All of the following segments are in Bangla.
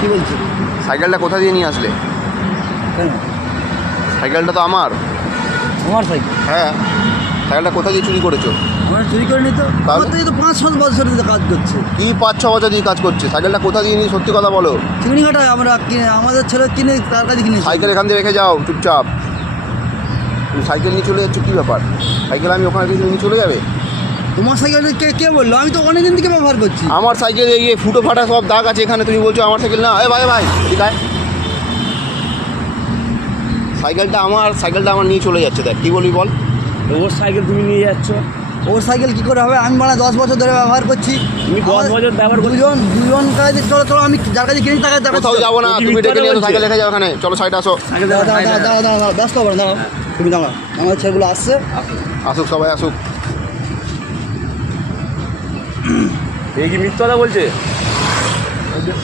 কি বলছো? সাইকেলটা কোথা দিয়ে নিয়ে আসলে? কেন? সাইকেলটা তো আমার। আমার সাইকেল? হ্যাঁ, সাইকেলটা কোথা দিয়ে চুরি করেছো? আমরা চুরি করে নি তো। আমার তো এই তো 5-7 বছর ধরে কাজ করছে। কি 5-6 বছর দিয়ে কাজ করছে? সাইকেলটা কোথা দিয়ে নিয়ে সত্যি কথা বলো। চিংড়িঘাটায় আমরা আমাদের ছেলে কিনে তার কাছে কিনেছি। সাইকেল এখান দিয়ে রেখে যাও চুপচাপ। তুমি সাইকেল নিয়ে চলে যাচ্ছ, কী ব্যাপার? সাইকেল আমি ওখানে রেখে নিয়ে চলে যাবে? তোমার সাইকেল কে বললো? আমি তো অনেকদিন থেকে ব্যবহার করছি। আমার সাইকেলে গিয়ে ফুটো ফাটা সব দাগ আছে এখানে, তুমি বলছো আমার সাইকেল না? ভাই ভাই ঠিক আছে, সাইকেলটা আমার নিয়ে চলে যাচ্ছে। দেখ কী বলবি বল। ওর সাইকেল তুমি নিয়ে যাচ্ছ? ওর সাইকেল কি করে হবে? আমি মানে 10 বছর ধরে ব্যবহার করছি। তুমি 10 বছর ব্যবহার করছো? দুজন কাজে চলো আমি যার কাছে কিনি টাকা কোথাও যাবো না, তুমি ডেকে নিয়ে সাইকেল রেখে যাও এখানে। চলো সাইডে আসো। দাঁড়া ব্যস্ত হবে না, দাঁড়াও তুমি দাঁড়া। আমার ছেলেগুলো আসছে, আসুক সবাই আসুক। এই কি মিথ্যা কথা বলছে?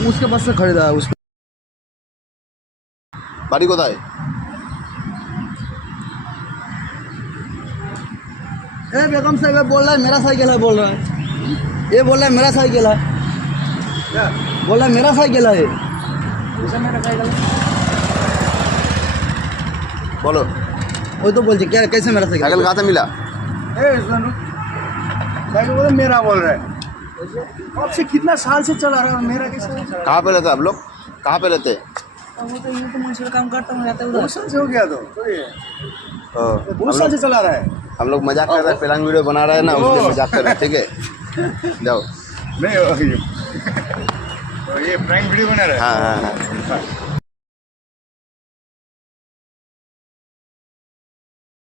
उसके पास से खरीदा है उसको। বাড়ি কোথায়? ए बेगम साहब बोल रहा है मेरा साइकिल है, बोल रहा है ये, बोल रहा है मेरा साइकिल है, बोल रहा है मेरा साइकिल है ये। मेरा साइकिल बोलो। वो तो बोल क्या कैसे मेरा साइकिल? साइकिल कहाँ से मिला? साइकिल बोले मेरा बोल रहा है। अब से कितना साल से चला रहा है, मेरा कैसे? कहाँ पे रहते आप लोग? कहाँ पे रहते? वो तो यूँ तो मुझसे काम करता हूँ, रहता बहुत साल से हो गया तो बहुत साल से चला रहा है। हम लोग मजाक कर रहे हैं, फिल्म वीडियो बना रहे हैं ना, उसलिए मजाक कर रहे हैं। ठीक है जाओ। नहीं ये प्रैंक वीडियो बना रहा है। हाँ हाँ हाँ।